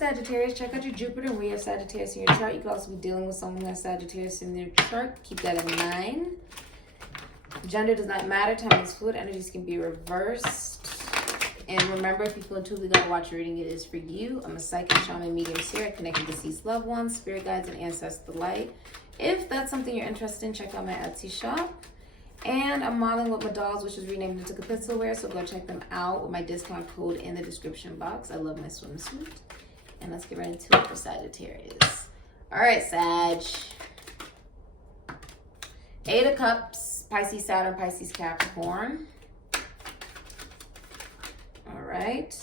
Sagittarius, check out your Jupiter and where you have Sagittarius in your chart. You could also be dealing with someone who has Sagittarius in their chart. Keep that in mind. Gender does not matter. Time is fluid. Energies can be reversed. And remember, if you feel intuitively got to watch your reading, it is for you. I'm a psychic, shaman, medium, seer. I connect with deceased loved ones, spirit guides, and ancestor light. If that's something you're interested in, check out my Etsy shop. And I'm modeling with my dolls, which is renamed into Capitulware, so go check them out with my discount code in the description box. I love my swimsuit. And let's get right into it for Sagittarius. All right, Sag. 8 of Cups, Pisces, Saturn, Pisces, Capricorn. All right.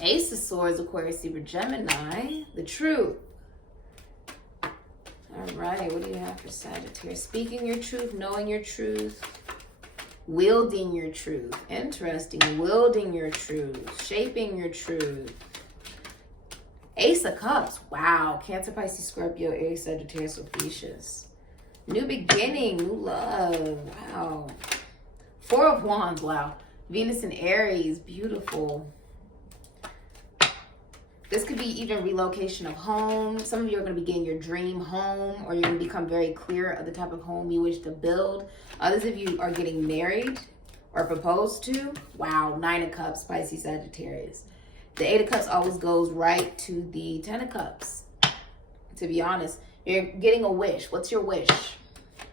Ace of Swords, Aquarius, Libra, Gemini. The truth. All right, what do you have for Sagittarius? Speaking your truth, knowing your truth, wielding your truth. Interesting. Wielding your truth, shaping your truth. Ace of Cups. Wow. Cancer, Pisces, Scorpio, Aries, Sagittarius, Ophiuchus. New beginning, new love. Wow. 4 of Wands. Wow. Venus and Aries. Beautiful. This could be even relocation of home. Some of you are going to be getting your dream home, or you're going to become very clear of the type of home you wish to build. Others of you are getting married or proposed to. Wow. 9 of Cups, Pisces, Sagittarius. The 8 of Cups always goes right to the 10 of Cups. To be honest, you're getting a wish. What's your wish?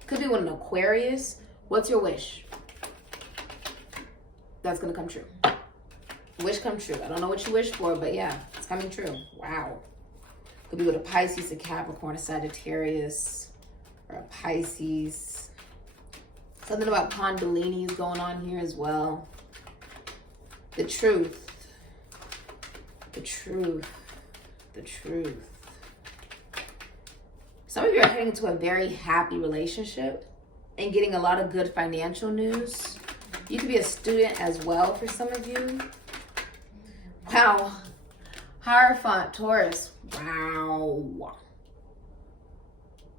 Could be with an Aquarius. What's your wish? That's going to come true. Wish come true. I don't know what you wish for, but yeah, it's coming true. Wow. Could be with a Pisces, a Capricorn, a Sagittarius, or a Pisces. Something about Kundalini is going on here as well. The truth. The truth. The truth. Some of you are heading into a very happy relationship and getting a lot of good financial news. You could be a student as well for some of you. Wow. Hierophant, Taurus. Wow.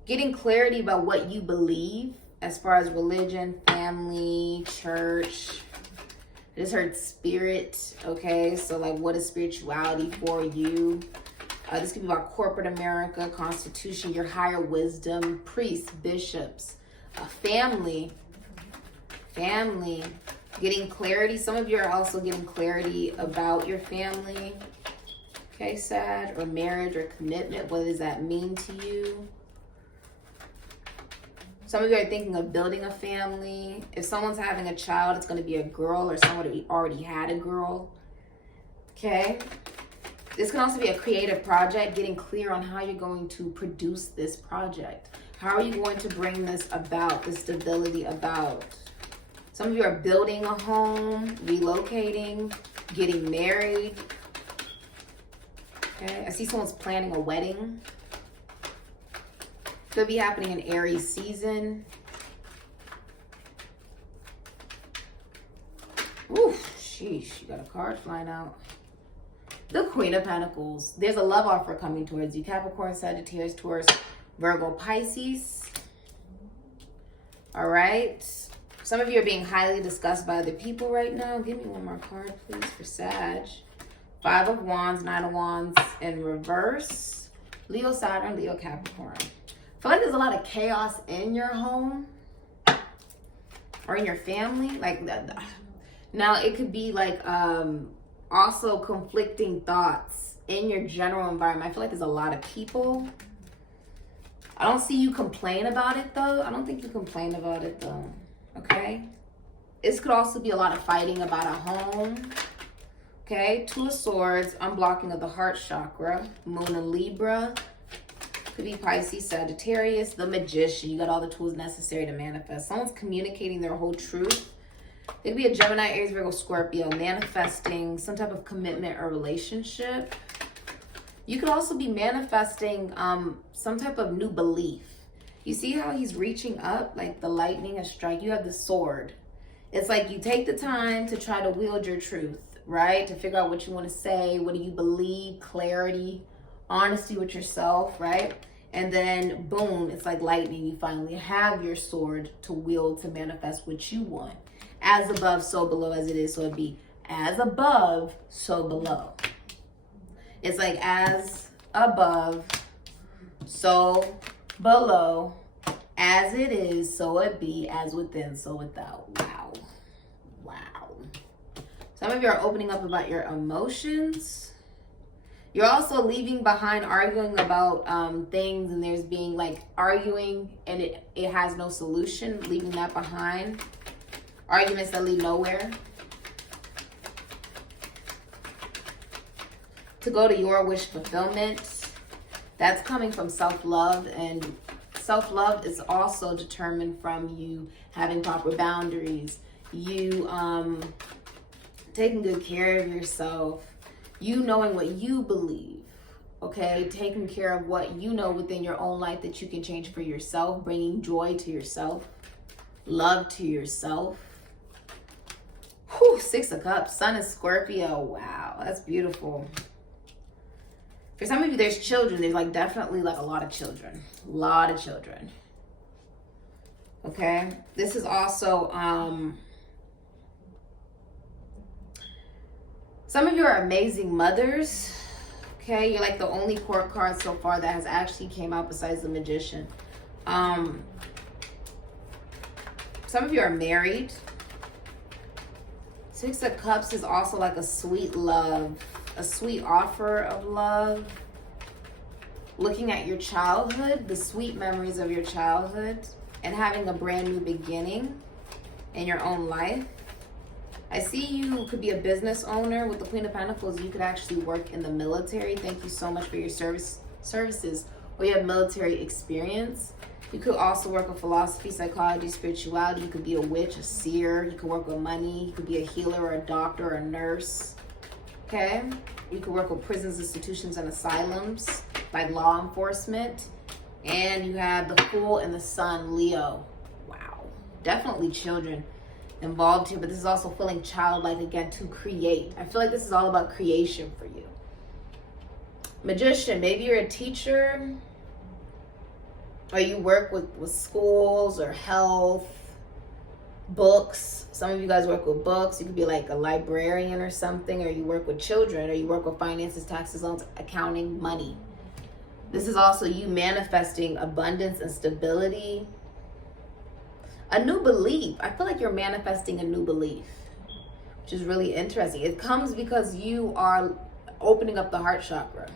Getting clarity about what you believe as far as religion, family, church. I just heard spirit, okay? So like, what is spirituality for you? This could be about corporate America, constitution, your higher wisdom, priests, bishops, family, getting clarity. Some of you are also getting clarity about your family, okay, Sag, or marriage or commitment. What does that mean to you? Some of you are thinking of building a family. If someone's having a child, it's going to be a girl, or someone who already had a girl, okay? This can also be a creative project, getting clear on how you're going to produce this project. How are you going to bring this about, this stability about? Some of you are building a home, relocating, getting married. Okay, I see someone's planning a wedding. Could be happening in Aries season. Ooh, sheesh, you got a card flying out. The Queen of Pentacles. There's a love offer coming towards you. Capricorn, Sagittarius, Taurus, Virgo, Pisces. All right. Some of you are being highly discussed by other people right now. Give me one more card, please, for Sag. 5 of Wands, 9 of Wands in reverse. Leo, Saturn, Leo, Capricorn. I feel like there's a lot of chaos in your home or in your family. Like, now it could be like also conflicting thoughts in your general environment. I feel like there's a lot of people. I don't see you complain about it though. I don't think you complain about it though. Okay. This could also be a lot of fighting about a home. Okay. 2 of Swords, unblocking of the heart chakra. Moon and Libra. Could be Pisces, Sagittarius, the Magician. You got all the tools necessary to manifest. Someone's communicating their whole truth. It could be a Gemini, Aries, Virgo, Scorpio, manifesting some type of commitment or relationship. You could also be manifesting some type of new belief. You see how he's reaching up, like the lightning, a strike. You have the sword. It's like you take the time to try to wield your truth, right? To figure out what you want to say, what do you believe, clarity, honesty with yourself, right? And then boom, it's like lightning. You finally have your sword to wield to manifest what you want. As above, so below as it is. So it'd be as above, so below. It's like as above, so below. As it is, so it be. As within, so without. Wow. Wow. Some of you are opening up about your emotions. You're also leaving behind arguing about things, and there's being like arguing and it has no solution. Leaving that behind. Arguments that lead nowhere. To go to your wish fulfillment. That's coming from self-love, and self-love is also determined from you having proper boundaries, you taking good care of yourself, you knowing what you believe, okay? Taking care of what you know within your own life that you can change for yourself, bringing joy to yourself, love to yourself. Whew, 6 of Cups, Sun is Scorpio. Wow, that's beautiful. For some of you, there's children. There's like definitely like a lot of children. A lot of children. Okay? This is also, some of you are amazing mothers. Okay? You're like the only court card so far that has actually came out besides the Magician. Some of you are married. 6 of Cups is also like a sweet love. A sweet offer of love. Looking at your childhood, the sweet memories of your childhood, and having a brand new beginning in your own life. I see you could be a business owner with the Queen of Pentacles. You could actually work in the military. Thank you so much for your services. Or you have military experience. You could also work with philosophy, psychology, spirituality. You could be a witch, a seer. You could work with money. You could be a healer or a doctor or a nurse. Okay, you can work with prisons, institutions, and asylums, like law enforcement. And you have the Fool and the Sun, Leo. Wow, definitely children involved here, but this is also feeling childlike again, to create. I feel like this is all about creation for you. Magician, maybe you're a teacher, or you work with schools or health, books. Some of you guys work with books. You could be like a librarian or something, or you work with children, or you work with finances, taxes, loans, accounting, money. This is also you manifesting abundance and stability. A new belief. I feel like you're manifesting a new belief, which is really interesting. It comes because you are opening up the heart chakra.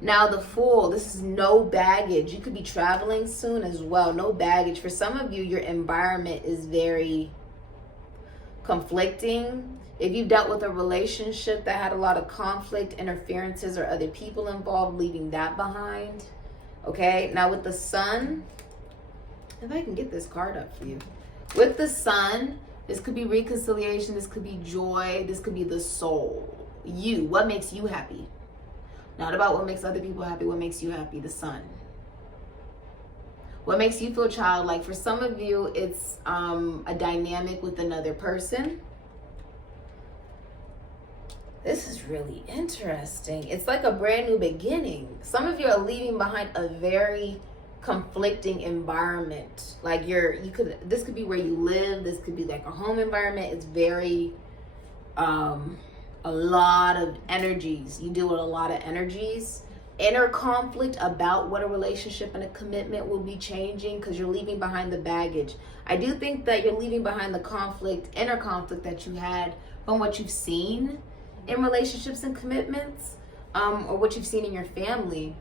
Now the Fool, this is no baggage. You could be traveling soon as well. No baggage. For some of you, your environment is very conflicting. If you've dealt with a relationship that had a lot of conflict, interferences, or other people involved, leaving that behind. Okay, now with the Sun, if I can get this card up for you. With the Sun, this could be reconciliation. This could be joy. This could be the soul. You, what makes you happy? Not about what makes other people happy. What makes you happy? The Sun. What makes you feel childlike? For some of you, it's a dynamic with another person. This is really interesting. It's like a brand new beginning. Some of you are leaving behind a very conflicting environment. Like this could be where you live. This could be like a home environment. It's very a lot of energies. You deal with a lot of energies. Inner conflict about what a relationship and a commitment will be changing, because you're leaving behind the baggage. I do think that you're leaving behind the conflict, inner conflict that you had from what you've seen in relationships and commitments, or what you've seen in your family.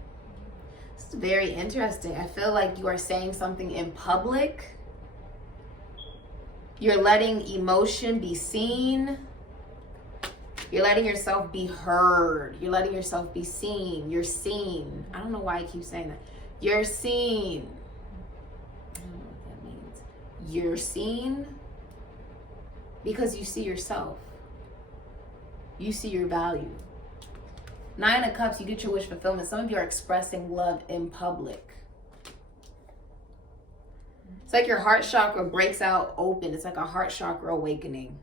It's very interesting. I feel like you are saying something in public. You're letting emotion be seen. You're letting yourself be heard. You're letting yourself be seen. You're seen. I don't know why I keep saying that. You're seen. I don't know what that means. You're seen because you see yourself. You see your value. 9 of Cups, you get your wish fulfillment. Some of you are expressing love in public. It's like your heart chakra breaks out open. It's like a heart chakra awakening.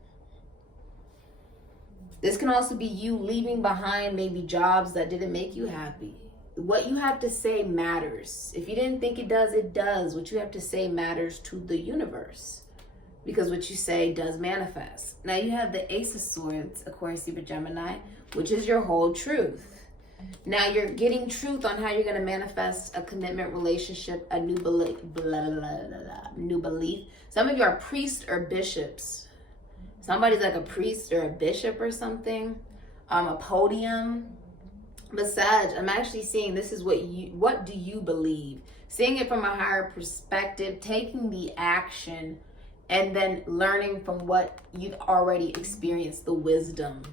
This can also be you leaving behind maybe jobs that didn't make you happy. What you have to say matters. If you didn't think it does, it does. What you have to say matters to the universe, because what you say does manifest. Now you have the Ace of Swords, Aquarius, Libra, Gemini, which is your whole truth. Now you're getting truth on how you're going to manifest a commitment, relationship, a new belief, new belief. Some of you are priests or bishops. Somebody's like a priest or a bishop or something. A podium. But Sag, I'm actually seeing this is what do you believe? Seeing it from a higher perspective, taking the action, and then learning from what you've already experienced, the wisdom.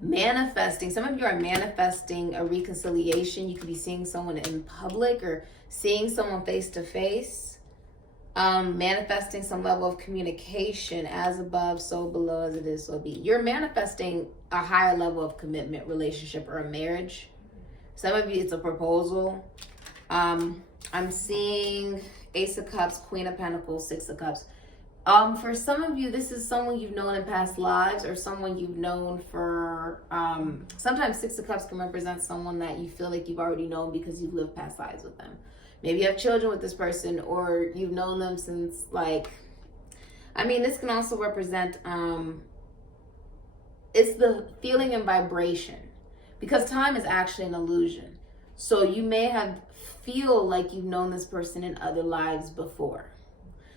Manifesting. Some of you are manifesting a reconciliation. You could be seeing someone in public or seeing someone face to face. Manifesting some level of communication, as above, so below, as it is, so be. You're manifesting a higher level of commitment, relationship, or a marriage. Some of you, it's a proposal. I'm seeing Ace of Cups, Queen of Pentacles, Six of Cups. For some of you, this is someone you've known in past lives or someone you've known for, sometimes Six of Cups can represent someone that you feel like you've already known because you've lived past lives with them. Maybe you have children with this person or you've known them since this can also represent, it's the feeling and vibration because time is actually an illusion. So you may feel like you've known this person in other lives before.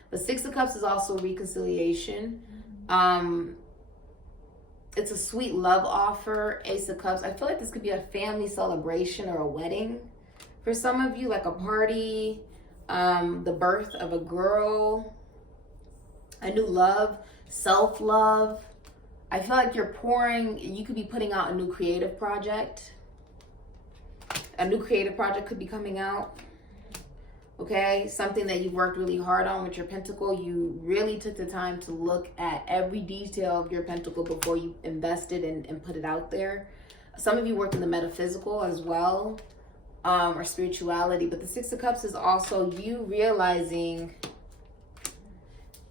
But Six of Cups is also reconciliation. It's a sweet love offer. Ace of Cups. I feel like this could be a family celebration or a wedding. For some of you, like a party, the birth of a girl, a new love, self-love. I feel like you could be putting out a new creative project. A new creative project could be coming out. Okay, something that you worked really hard on with your pentacle. You really took the time to look at every detail of your pentacle before you invested and put it out there. Some of you work in the metaphysical as well, or spirituality. But the Six of Cups is also you realizing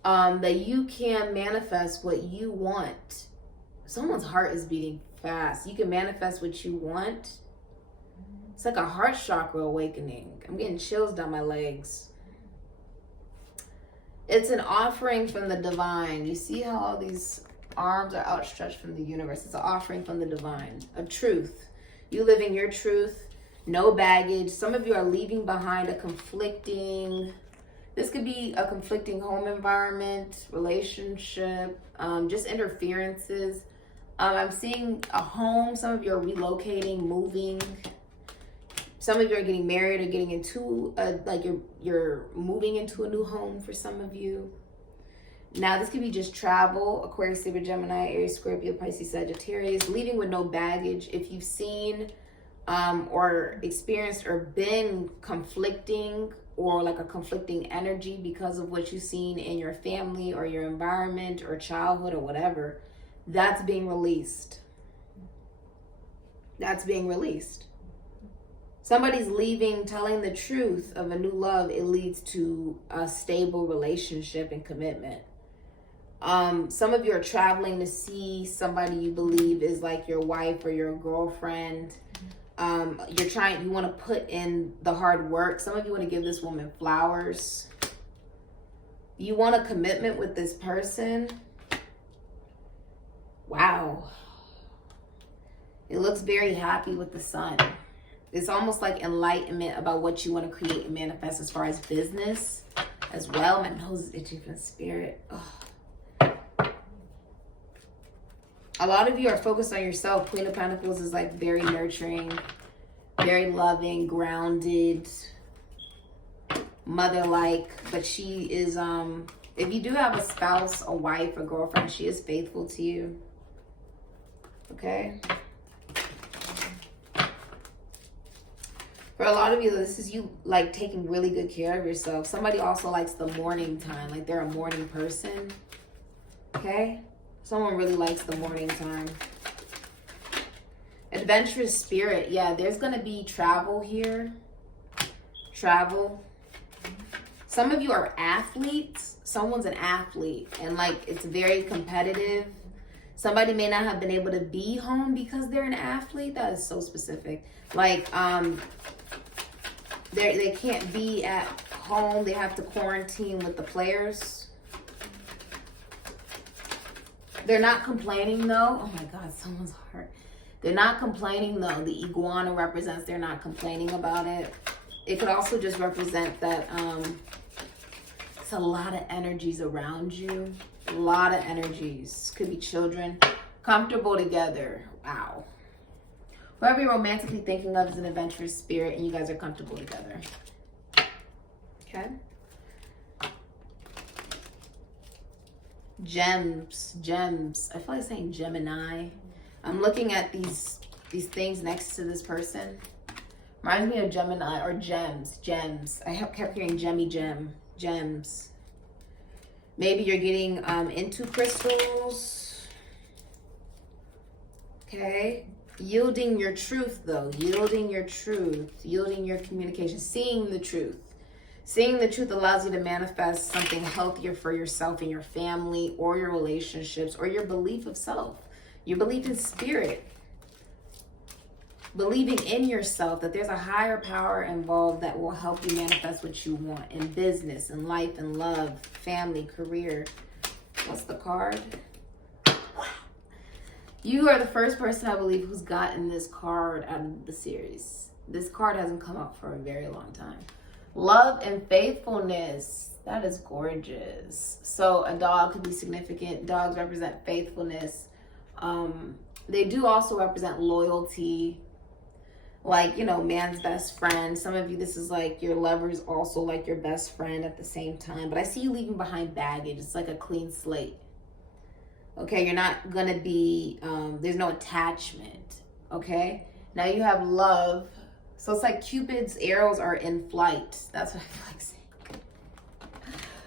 that you can manifest what you want. Someone's heart is beating fast. You can manifest what you want. It's like a heart chakra awakening. I'm getting chills down my legs. It's an offering from the divine. You see how all these arms are outstretched from the universe? It's an offering from the divine. A truth. You living your truth. No baggage. Some of you are leaving behind this could be a conflicting home environment, relationship, just interferences. I'm seeing a home. Some of you are relocating, moving. Some of you are getting married or getting into you're moving into a new home for some of you. Now this could be just travel. Aquarius, Libra, Gemini, Aries, Scorpio, Pisces, Sagittarius. Leaving with no baggage. If you've seen or experienced or been conflicting or like a conflicting energy because of what you've seen in your family or your environment or childhood or whatever, that's being released. That's being released. Somebody's leaving, telling the truth of a new love. It leads to a stable relationship and commitment. Some of you are traveling to see somebody you believe is like your wife or your girlfriend. You want to put in the hard work. Some of you want to give this woman flowers. You want a commitment with this person. Wow. It looks very happy with the sun. It's almost like enlightenment about what you want to create and manifest as far as business as well. My nose is itchy from spirit. Ugh. A lot of you are focused on yourself. Queen of Pentacles is like very nurturing, very loving, grounded, mother-like. But she is, if you do have a spouse, a wife, a girlfriend, she is faithful to you. Okay? For a lot of you, this is you like taking really good care of yourself. Somebody also likes the morning time, like they're a morning person. Okay? Someone really likes the morning time. Adventurous spirit. Yeah, there's going to be travel here. Travel. Some of you are athletes. Someone's an athlete and like it's very competitive. Somebody may not have been able to be home because they're an athlete. That is so specific. Like, they can't be at home. They have to quarantine with the players. They're not complaining though. Oh my God, someone's heart. They're not complaining though. The iguana represents they're not complaining about it. It could also just represent that it's a lot of energies around you. A lot of energies. Could be children. Comfortable together. Wow. Whoever you're romantically thinking of is an adventurous spirit and you guys are comfortable together. Okay. Gems. I feel like saying Gemini. I'm looking at these things next to this person. Reminds me of Gemini or gems. I kept hearing gems. Maybe you're getting into crystals. Okay. Yielding your truth though. Yielding your communication. Seeing the truth. Seeing the truth allows you to manifest something healthier for yourself and your family or your relationships or your belief of self. Your belief in spirit. Believing in yourself, that there's a higher power involved that will help you manifest what you want in business, in life, in love, family, career. What's the card? Wow. You are the first person I believe who's gotten this card out of the series. This card hasn't come up for a very long time. Love and faithfulness. That is gorgeous. So a dog could be significant. Dogs represent faithfulness. They do also represent loyalty. Like, you know, man's best friend. Some of you, this is like your lover's also like your best friend at the same time. But I see you leaving behind baggage. It's like a clean slate. Okay, you're not going to be, there's no attachment. Okay, now you have love. So it's like Cupid's arrows are in flight. That's what I feel like saying.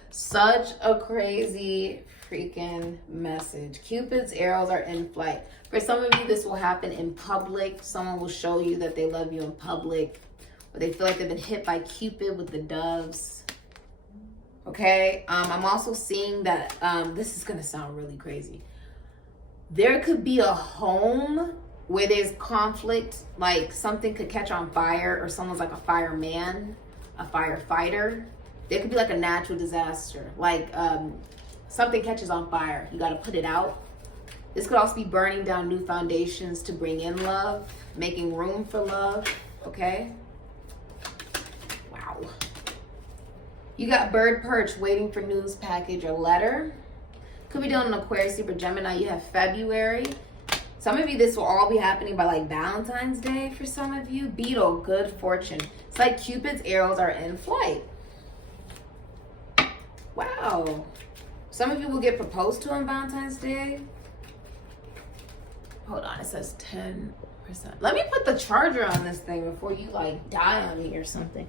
Such a crazy freaking message. Cupid's arrows are in flight. For some of you, this will happen in public. Someone will show you that they love you in public. Or they feel like they've been hit by Cupid with the doves. Okay? I'm also seeing that, this is going to sound really crazy. There could be a home where there's conflict, like something could catch on fire or someone's like a fireman, a firefighter. There could be like a natural disaster, like something catches on fire. You got to put it out. This could also be burning down new foundations to bring in love, making room for love, okay? Wow. You got bird perch waiting for news package or letter. Could be doing an Aquarius, Libra, Gemini. You have February. Some of you, this will all be happening by like Valentine's Day for some of you. Beetle, good fortune. It's like Cupid's arrows are in flight. Wow. Some of you will get proposed to on Valentine's Day. Hold on, it says 10%. Let me put the charger on this thing before you like die on me or something.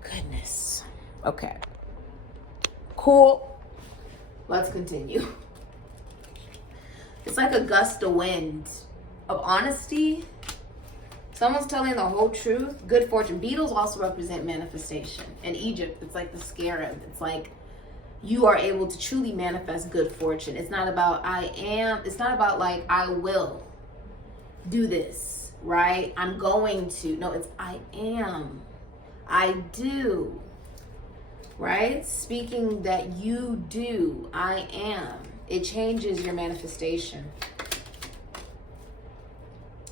Goodness. Okay. Cool. Let's continue. It's like a gust of wind of honesty. Someone's telling the whole truth. Good fortune. Beetles also represent manifestation. In Egypt, it's like the scarab. It's like you are able to truly manifest good fortune. It's not about I am. It's not about like I will do this, right? I'm going to. No, it's I am. I do. Right? Speaking that you do. I am. It changes your manifestation.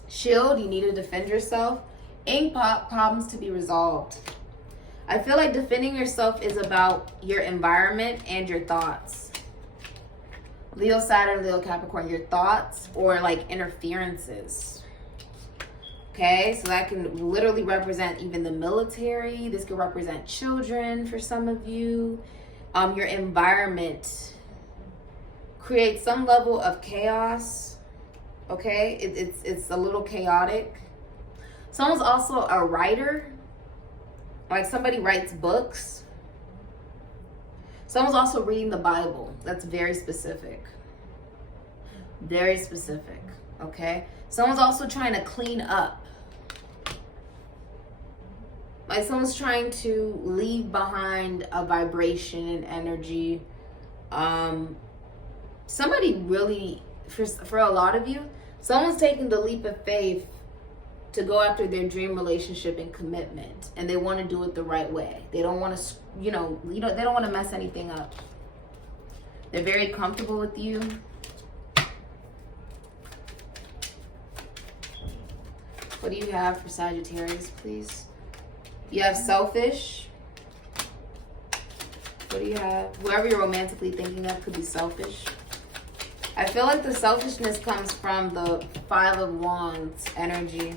Shield, you need to defend yourself. Ink pop, problems to be resolved. I feel like defending yourself is about your environment and your thoughts. Leo, Saturn, Leo, Capricorn, your thoughts or like interferences. Okay, so that can literally represent even the military. This could represent children for some of you. Your environment create some level of chaos. Okay, it's a little chaotic. Someone's also a writer, like somebody writes books. Someone's also reading the Bible. That's very specific. Very specific. Okay, someone's also trying to clean up. Like someone's trying to leave behind a vibration and energy. Somebody really, for a lot of you, someone's taking the leap of faith to go after their dream relationship and commitment, and they want to do it the right way. They don't want to, they don't want to mess anything up. They're very comfortable with you. What do you have for Sagittarius, please? You have selfish. What do you have? Whoever you're romantically thinking of could be selfish. I feel like the selfishness comes from the 5 of Wands energy.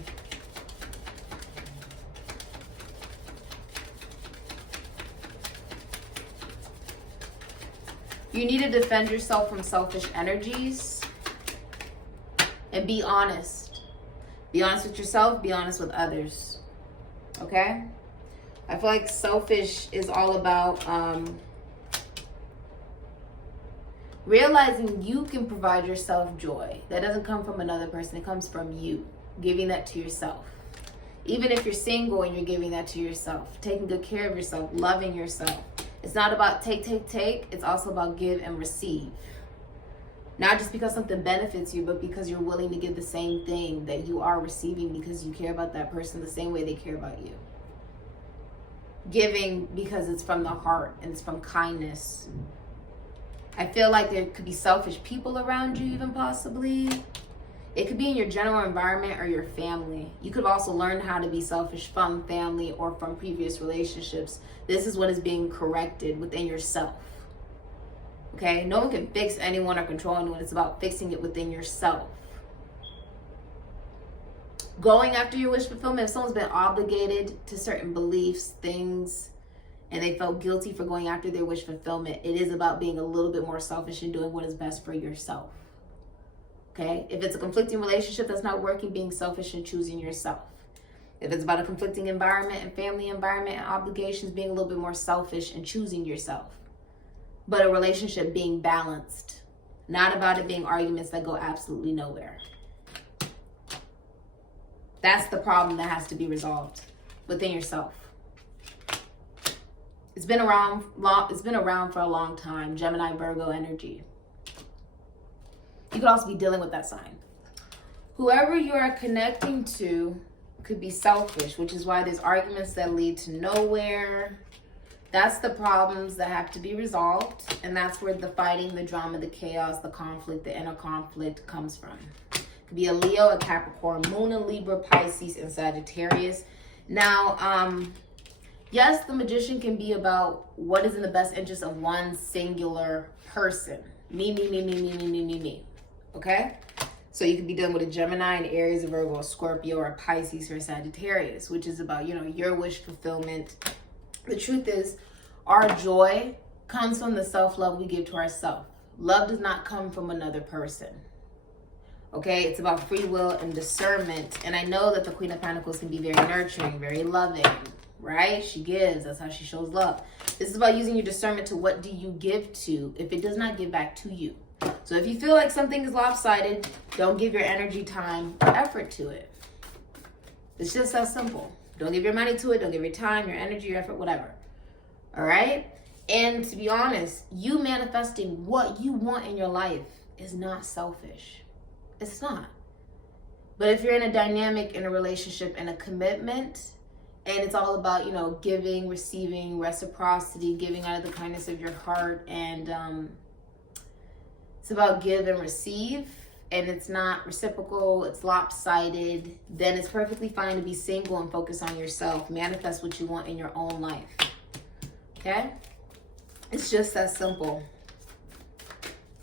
You need to defend yourself from selfish energies and be honest. Be honest with yourself, be honest with others. Okay? I feel like selfish is all about realizing you can provide yourself joy. That doesn't come from another person. It comes from you. Giving that to yourself. Even if you're single and you're giving that to yourself. Taking good care of yourself. Loving yourself. It's not about take. It's also about give and receive. Not just because something benefits you, but because you're willing to give the same thing that you are receiving because you care about that person the same way they care about you. Giving because it's from the heart and it's from kindness. I feel like there could be selfish people around you even possibly. It could be in your general environment or your family. You could also learn how to be selfish from family or from previous relationships. This is what is being corrected within yourself. Okay? No one can fix anyone or control anyone. It's about fixing it within yourself. Going after your wish fulfillment, if someone's been obligated to certain beliefs, things, and they felt guilty for going after their wish fulfillment, it is about being a little bit more selfish and doing what is best for yourself. Okay? If it's a conflicting relationship that's not working, being selfish and choosing yourself. If it's about a conflicting environment and family environment and obligations, being a little bit more selfish and choosing yourself. But a relationship being balanced. Not about it being arguments that go absolutely nowhere. That's the problem that has to be resolved within yourself. It's been around for a long time. Gemini, Virgo energy. You could also be dealing with that sign. Whoever you are connecting to could be selfish, which is why there's arguments that lead to nowhere. That's the problems that have to be resolved. And that's where the fighting, the drama, the chaos, the conflict, the inner conflict comes from. It could be a Leo, a Capricorn, Moon in Libra, Pisces, and Sagittarius. Now, yes, the Magician can be about what is in the best interest of one singular person. Me. Okay? So you could be dealing with a Gemini, an Aries, a Virgo, a Scorpio, or a Pisces, or a Sagittarius, which is about, your wish fulfillment. The truth is, our joy comes from the self-love we give to ourselves. Love does not come from another person. Okay? It's about free will and discernment. And I know that the Queen of Pentacles can be very nurturing, very loving, right? She gives. That's how she shows love. This is about using your discernment to what do you give to if it does not give back to you. So if you feel like something is lopsided, don't give your energy, time, or effort to it. It's just that simple. Don't give your money to it. Don't give your time, your energy, your effort, whatever. All right? And to be honest, you manifesting what you want in your life is not selfish. It's not. But if you're in a dynamic, in a relationship, in a commitment, and it's all about, giving, receiving, reciprocity, giving out of the kindness of your heart, and it's about give and receive, and it's not reciprocal, it's lopsided, then it's perfectly fine to be single and focus on yourself. Manifest what you want in your own life. Okay? It's just that simple.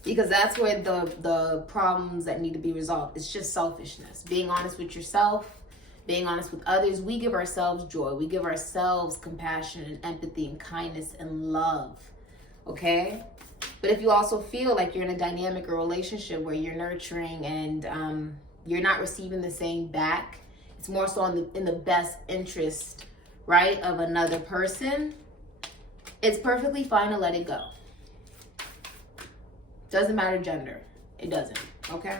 Because that's where the problems that need to be resolved. It's just selfishness. Being honest with yourself, being honest with others. We give ourselves joy. We give ourselves compassion and empathy and kindness and love. Okay? But if you also feel like you're in a dynamic or relationship where you're nurturing and you're not receiving the same back, it's more so in the best interest, right, of another person, it's perfectly fine to let it go. Doesn't matter gender. It doesn't. Okay?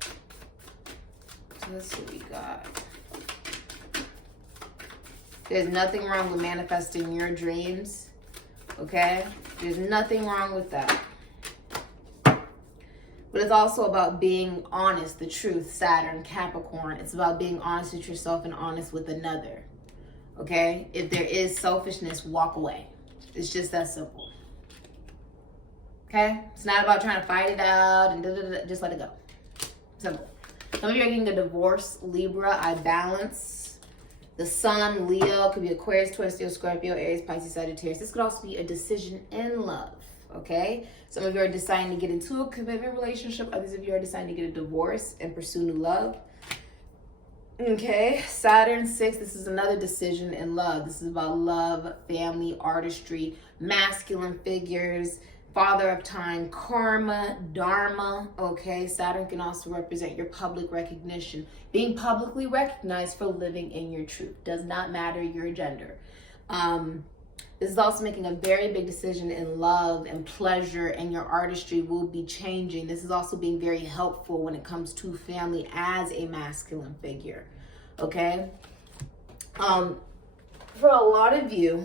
So let's see what we got. There's nothing wrong with manifesting your dreams. Okay? There's nothing wrong with that. But it's also about being honest, the truth, Saturn, Capricorn. It's about being honest with yourself and honest with another. Okay? If there is selfishness, walk away. It's just that simple. Okay? It's not about trying to fight it out and just let it go. Simple. Some of you are getting a divorce, Libra. I balance. The Sun, Leo, could be Aquarius, Taurus, Leo, Scorpio, Aries, Pisces, Sagittarius. This could also be a decision in love, okay? Some of you are deciding to get into a commitment relationship. Others of you are deciding to get a divorce and pursue new love. Okay, Saturn 6, this is another decision in love. This is about love, family, artistry, masculine figures, father of time, karma, dharma. Okay, Saturn can also represent your public recognition. Being publicly recognized for living in your truth. Does not matter your gender. This is also making a very big decision in love and pleasure, and your artistry will be changing. This is also being very helpful when it comes to family as a masculine figure, okay? For a lot of you,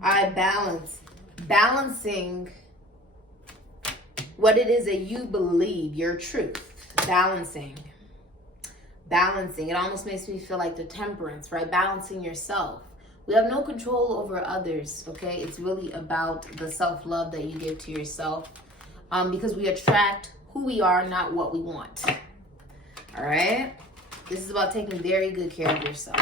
I balancing what it is that you believe, your truth, balancing. It almost makes me feel like the temperance, right? Balancing yourself. We have no control over others, okay? It's really about the self-love that you give to yourself, because we attract who we are, not what we want, all right? This is about taking very good care of yourself,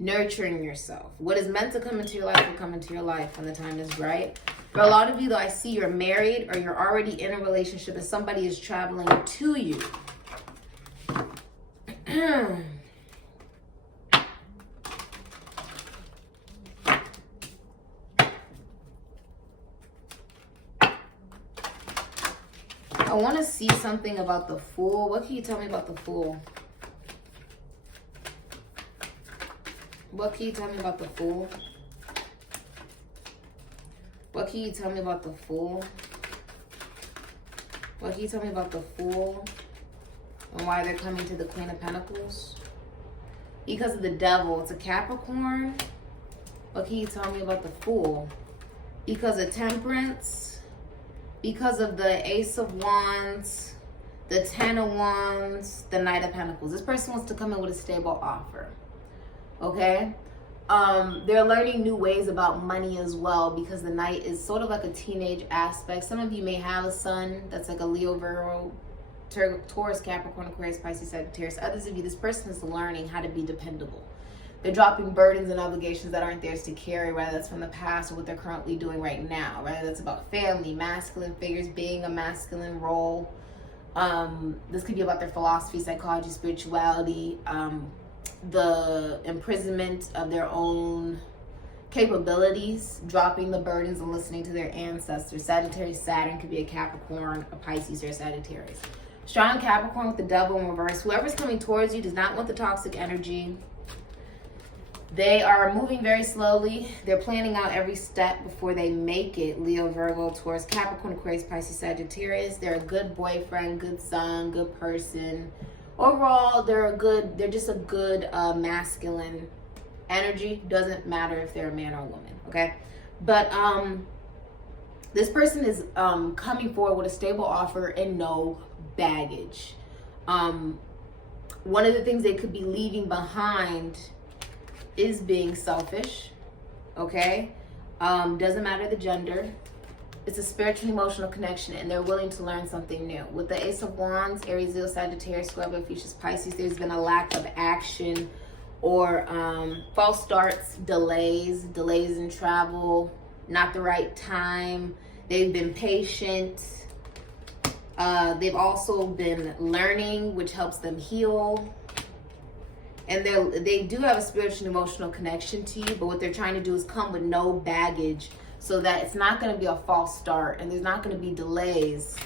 nurturing yourself. What is meant to come into your life will come into your life when the time is right. For a lot of you, though, I see you're married or you're already in a relationship and somebody is traveling to you. I want to see something about the Fool. What can you tell me about the Fool? What can you tell me about the Fool? What can you tell me about the Fool? What can you tell me about the Fool? And why they're coming to the Queen of Pentacles? Because of the Devil. It's a Capricorn. What can you tell me about the Fool? Because of Temperance. Because of the Ace of Wands, the Ten of Wands, the Knight of Pentacles. This person wants to come in with a stable offer, okay? They're learning new ways about money as well, because the Knight is sort of like a teenage aspect. Some of you may have a son that's like a Leo, Virgo, Taurus, Capricorn, Aquarius, Pisces, Sagittarius. Others of you, this person is learning how to be dependable. They're dropping burdens and obligations that aren't theirs to carry, whether that's from the past or what they're currently doing right now. Whether that's about family, masculine figures, being a masculine role. This could be about their philosophy, psychology, spirituality, the imprisonment of their own capabilities, dropping the burdens and listening to their ancestors. Sagittarius, Saturn could be a Capricorn, a Pisces, or a Sagittarius. Strong Capricorn with the Devil in reverse. Whoever's coming towards you does not want the toxic energy. They are moving very slowly. They're planning out every step before they make it. Leo, Virgo, Taurus, Capricorn, Aquarius, Pisces, Sagittarius. They're a good boyfriend, good son, good person. Overall, they're just a good masculine energy. Doesn't matter if they're a man or a woman, okay? But this person is coming forward with a stable offer and no baggage. One of the things they could be leaving behind is being selfish, okay? Doesn't matter the gender. It's a spiritual emotional connection, and they're willing to learn something new. With the Ace of Wands, Aries, Leo, Sagittarius, Scorpio, Fuchsius, Pisces, there's been a lack of action or false starts, delays in travel, not the right time. They've been patient. They've also been learning, which helps them heal. And they do have a spiritual emotional connection to you, but what they're trying to do is come with no baggage, so that it's not going to be a false start and there's not going to be delays.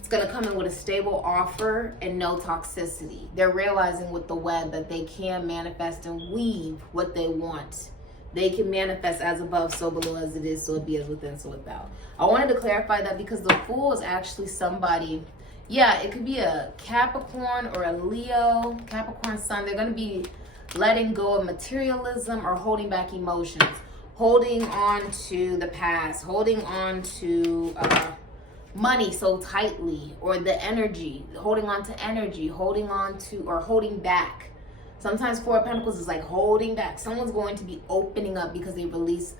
It's going to come in with a stable offer and no toxicity. They're realizing with the web that they can manifest and weave what they want. They can manifest as above, so below, as it is, so it be, as within, so without. I wanted to clarify that because the Fool is actually somebody, yeah, it could be a Capricorn or a Leo, Capricorn sun. They're going to be letting go of materialism or holding back emotions. Holding on to the past, holding on to money so tightly, or the energy, holding on to energy, holding on to, or holding back. Sometimes Four of Pentacles is like holding back. Someone's going to be opening up because they released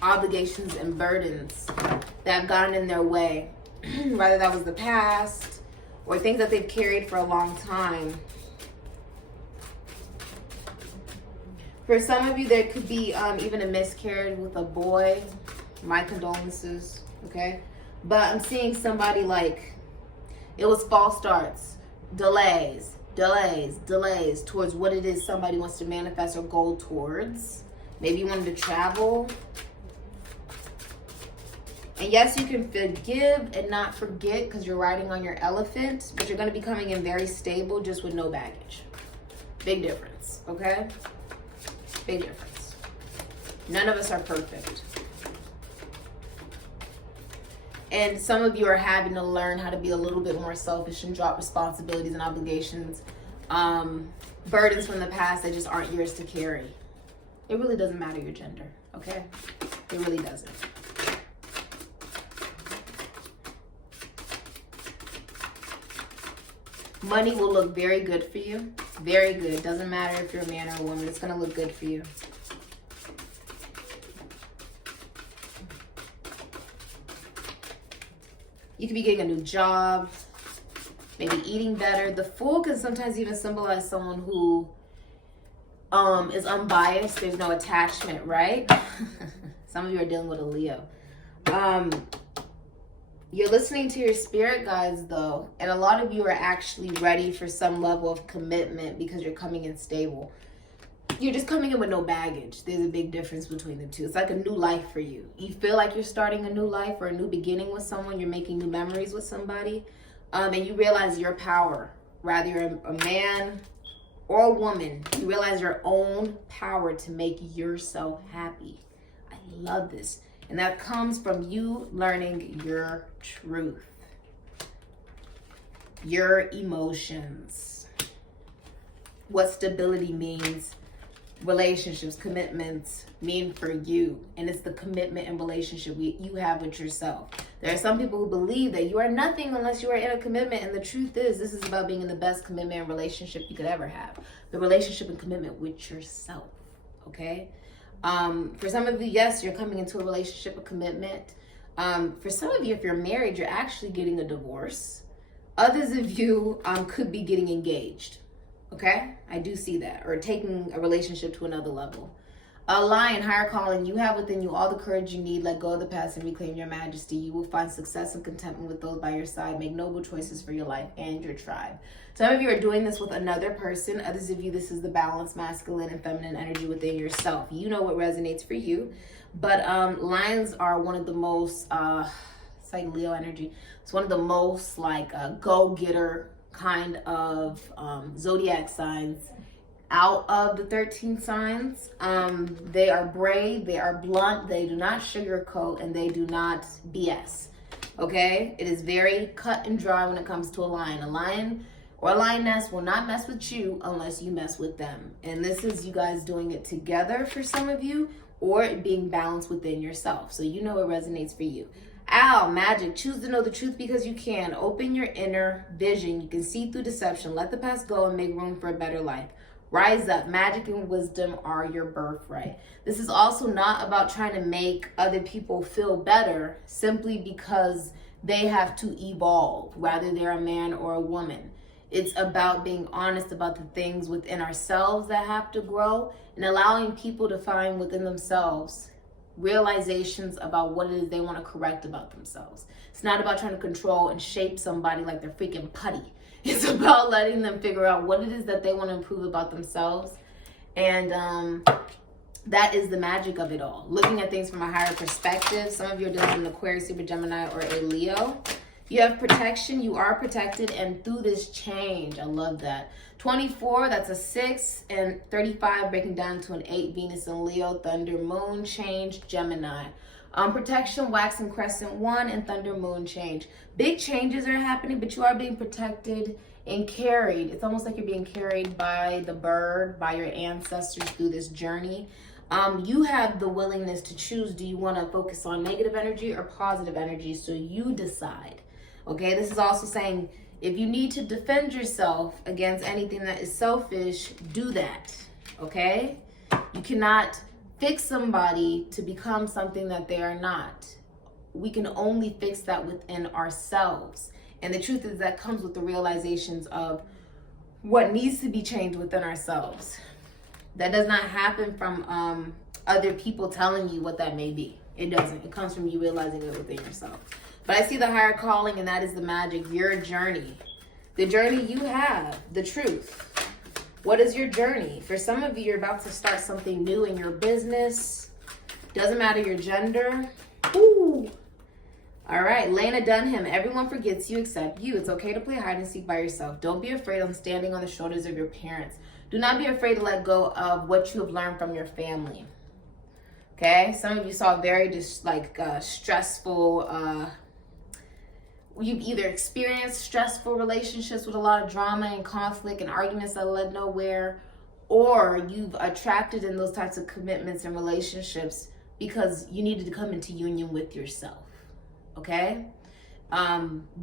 obligations and burdens that have gotten in their way. Whether that was the past, or things that they've carried for a long time. For some of you, there could be even a miscarriage with a boy. My condolences, okay? But I'm seeing somebody like, it was false starts, delays towards what it is somebody wants to manifest or go towards. Maybe you wanted to travel. And yes, you can forgive and not forget because you're riding on your elephant, but you're going to be coming in very stable, just with no baggage. Big difference, okay? Big difference. None of us are perfect. And some of you are having to learn how to be a little bit more selfish and drop responsibilities and obligations, burdens from the past that just aren't yours to carry. It really doesn't matter your gender, okay? It really doesn't. Money will look very good for you. Very good. Doesn't matter if you're a man or a woman. It's going to look good for you. You could be getting a new job, maybe eating better. The Fool can sometimes even symbolize someone who is unbiased. There's no attachment, right? Some of you are dealing with a Leo. You're listening to your spirit guides, though, and a lot of you are actually ready for some level of commitment because you're coming in stable. You're just coming in with no baggage. There's a big difference between the two. It's like a new life for you. You feel like you're starting a new life or a new beginning with someone. You're making new memories with somebody, and you realize your power. Rather you're a man or a woman, you realize your own power to make yourself happy. I love this. And that comes from you learning your truth, your emotions, what stability means, relationships, commitments mean for you. And it's the commitment and relationship you have with yourself. There are some people who believe that you are nothing unless you are in a commitment. And the truth is, this is about being in the best commitment and relationship you could ever have. The relationship and commitment with yourself, okay? For some of you, yes, you're coming into a relationship, a commitment. For some of you, if you're married, you're actually getting a divorce. Others of you could be getting engaged. Okay, I do see that, or taking a relationship to another level. A Lion, higher calling, you have within you all the courage you need. Let go of the past and reclaim your majesty. You will find success and contentment with those by your side. Make noble choices for your life and your tribe. Some of you are doing this with another person. Others of you, this is the balanced masculine and feminine energy within yourself. You know what resonates for you. But lions are one of the most, it's like Leo energy. It's one of the most like go-getter kind of zodiac signs out of the 13 signs. They are brave, they are blunt, they do not sugarcoat, and they do not BS. Okay, it is very cut and dry when it comes to a lion. A lion or a lioness will not mess with you unless you mess with them. And this is you guys doing it together for some of you, or it being balanced within yourself. So you know what resonates for you. Owl, magic, choose to know the truth because you can. Open your inner vision. You can see through deception. Let the past go and make room for a better life. Rise up. Magic and wisdom are your birthright. This is also not about trying to make other people feel better simply because they have to evolve, whether they're a man or a woman. It's about being honest about the things within ourselves that have to grow and allowing people to find within themselves realizations about what it is they want to correct about themselves. It's not about trying to control and shape somebody like they're freaking putty. It's about letting them figure out what it is that they want to improve about themselves. And that is the magic of it all. Looking at things from a higher perspective. Some of you are dealing with an Aquarius, Libra, Gemini, or a Leo. You have protection. You are protected. And through this change, I love that. 24, that's a 6. And 35, breaking down to an 8. Venus and Leo, Thunder, Moon, change, Gemini. Protection, Wax and Crescent 1, and Thunder, Moon, change. Big changes are happening, but you are being protected and carried. It's almost like you're being carried by the bird, by your ancestors through this journey. You have the willingness to choose. Do you want to focus on negative energy or positive energy? So you decide. Okay, this is also saying if you need to defend yourself against anything that is selfish, do that. Okay, you cannot fix somebody to become something that they are not. We can only fix that within ourselves. And the truth is that comes with the realizations of what needs to be changed within ourselves. That does not happen from other people telling you what that may be. It doesn't. It comes from you realizing it within yourself. But I see the higher calling, and that is the magic, your journey. The journey you have, the truth. What is your journey? For some of you, you're about to start something new in your business. Doesn't matter your gender. Ooh. All right, Lena Dunham. Everyone forgets you except you. It's okay to play hide and seek by yourself. Don't be afraid of standing on the shoulders of your parents. Do not be afraid to let go of what you have learned from your family. Okay? Some of you saw very stressful, you've either experienced stressful relationships with a lot of drama and conflict and arguments that led nowhere, or you've attracted in those types of commitments and relationships because you needed to come into union with yourself. Okay?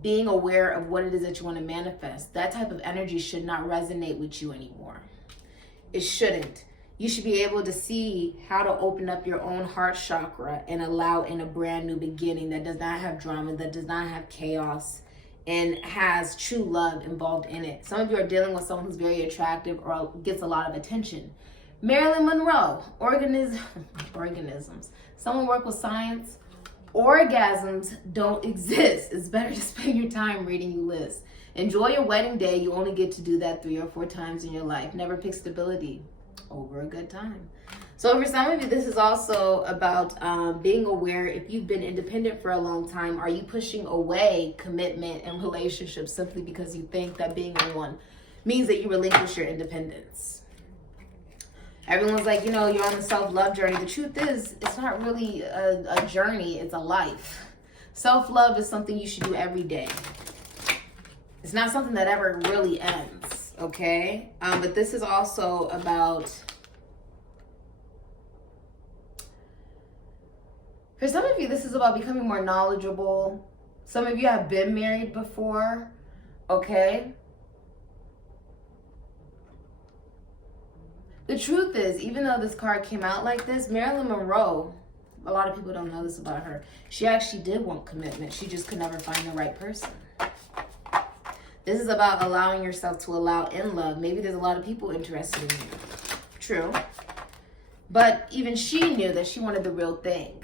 Being aware of what it is that you want to manifest. That type of energy should not resonate with you anymore. It shouldn't. You should be able to see how to open up your own heart chakra and allow in a brand new beginning that does not have drama, that does not have chaos, and has true love involved in it. Some of you are dealing with someone who's very attractive or gets a lot of attention. Marilyn Monroe, organisms. Someone work with science. Orgasms don't exist. It's better to spend your time reading you lists. Enjoy your wedding day. You only get to do that 3 or 4 times in your life. Never pick stability over a good time. So for some of you, this is also about being aware. If you've been independent for a long time, are you pushing away commitment and relationships simply because you think that being in one means that you relinquish your independence? Everyone's like, you're on the self-love journey. The truth is, it's not really a journey, it's a life. Self-love is something you should do every day. It's not something that ever really ends, okay? But this is also about, for some of you, this is about becoming more knowledgeable. Some of you have been married before, okay? The truth is, even though this card came out like this, Marilyn Monroe, a lot of people don't know this about her. She actually did want commitment. She just could never find the right person. This is about allowing yourself to allow in love. Maybe there's a lot of people interested in you. True. But even she knew that she wanted the real thing.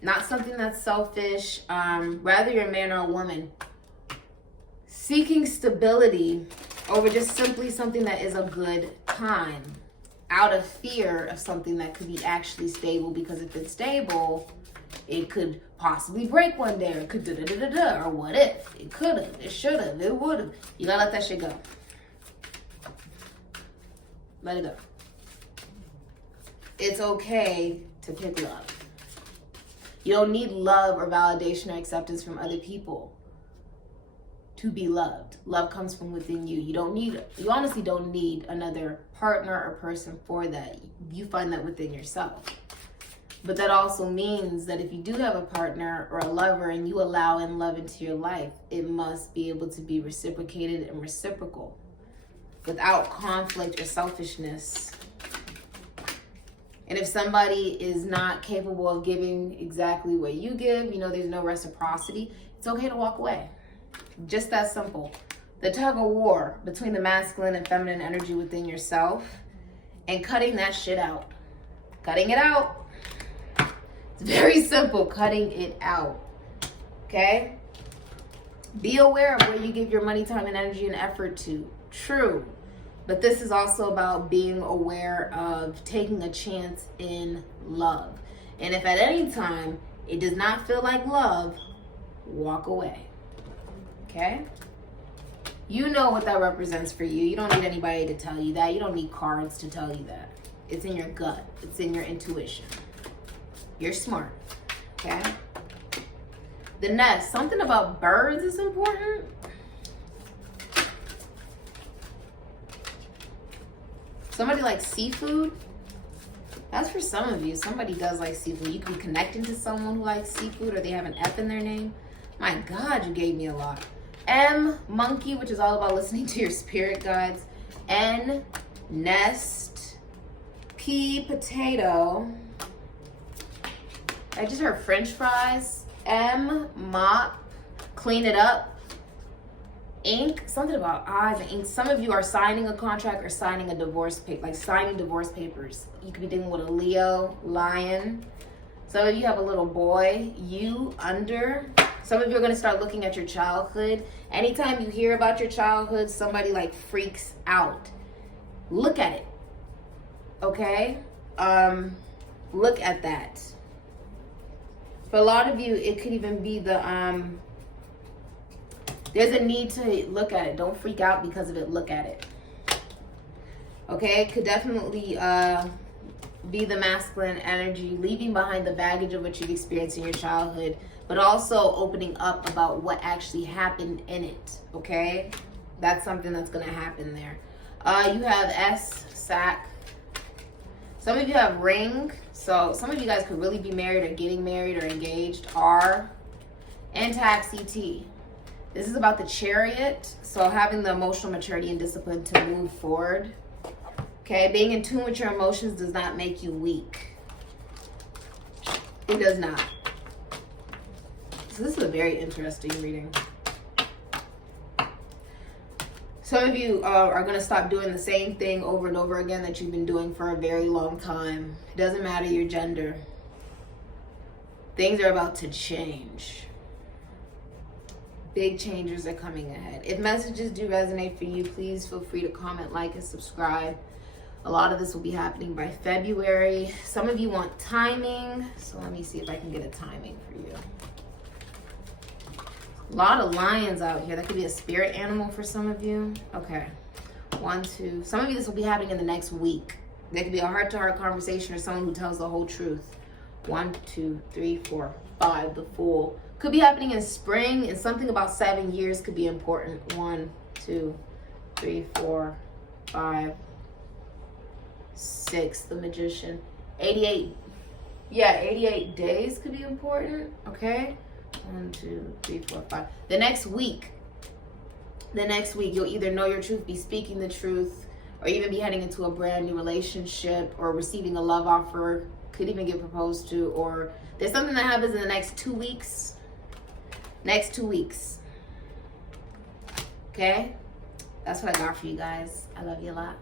Not something that's selfish. Rather you're a man or a woman. Seeking stability over just simply something that is a good time, out of fear of something that could be actually stable, because if it's stable, it could possibly break one day, or it could da-da-da-da-da, or what if? It could have, it should have, it would have. You gotta let that shit go. Let it go. It's okay to pick love. You don't need love or validation or acceptance from other people to be loved. Love comes from within you. You honestly don't need another partner or person for that. You find that within yourself. But that also means that if you do have a partner or a lover and you allow in love into your life, it must be able to be reciprocated and reciprocal without conflict or selfishness. And if somebody is not capable of giving exactly what you give, there's no reciprocity, it's okay to walk away. Just that simple. The tug of war between the masculine and feminine energy within yourself, and cutting that shit out. Cutting it out. It's very simple, cutting it out. Okay? Be aware of where you give your money, time, and energy and effort to. True. But this is also about being aware of taking a chance in love. And if at any time it does not feel like love, walk away. Okay? You know what that represents for you. You don't need anybody to tell you that. You don't need cards to tell you that. It's in your gut. It's in your intuition. You're smart. Okay? The nest. Something about birds is important. Somebody likes seafood. That's for some of you. Somebody does like seafood. You could be connecting to someone who likes seafood, or they have an F in their name. My God, you gave me a lot. M, monkey, which is all about listening to your spirit guides. N, nest. P, potato. I just heard French fries. M, mop, clean it up. ink, something about eyes and ink. Some of you are signing a contract or signing a divorce paper, like signing divorce papers. You could be dealing with a Leo, Lion. Some of you have a little boy, you under. Some of you are going to start looking at your childhood. Anytime you hear about your childhood, somebody like freaks out. Look at it. Okay? Look at that. For a lot of you, it could even be the, there's a need to look at it. Don't freak out because of it. Look at it. Okay? It could definitely be the masculine energy, leaving behind the baggage of what you've experienced in your childhood, but also opening up about what actually happened in it. Okay? That's something that's going to happen there. You have S, Sac. Some of you have ring. So some of you guys could really be married or getting married or engaged. R and taxi T. This is about the Chariot. So having the emotional maturity and discipline to move forward. Okay, being in tune with your emotions does not make you weak. It does not. So this is a very interesting reading. Some of you are going to stop doing the same thing over and over again that you've been doing for a very long time. It doesn't matter your gender. Things are about to change. Big changes are coming ahead. If messages do resonate for you, please feel free to comment, like, and subscribe. A lot of this will be happening by February. Some of you want timing. So let me see if I can get a timing for you. A lot of lions out here. That could be a spirit animal for some of you. Okay. 1, 2. Some of you, this will be happening in the next week. There could be a heart-to-heart conversation or someone who tells the whole truth. 1, 2, 3, 4, 5. The Fool. Could be happening in spring, and something about 7 years could be important. 1, 2, 3, 4, 5, 6. The Magician. 88. Yeah, 88 days could be important. Okay. 1, 2, 3, 4, 5. The next week, you'll either know your truth, be speaking the truth, or even be heading into a brand new relationship, or receiving a love offer, could even get proposed to, or there's something that happens in the next 2 weeks. Next 2 weeks. Okay? That's what I got for you guys. I love you a lot.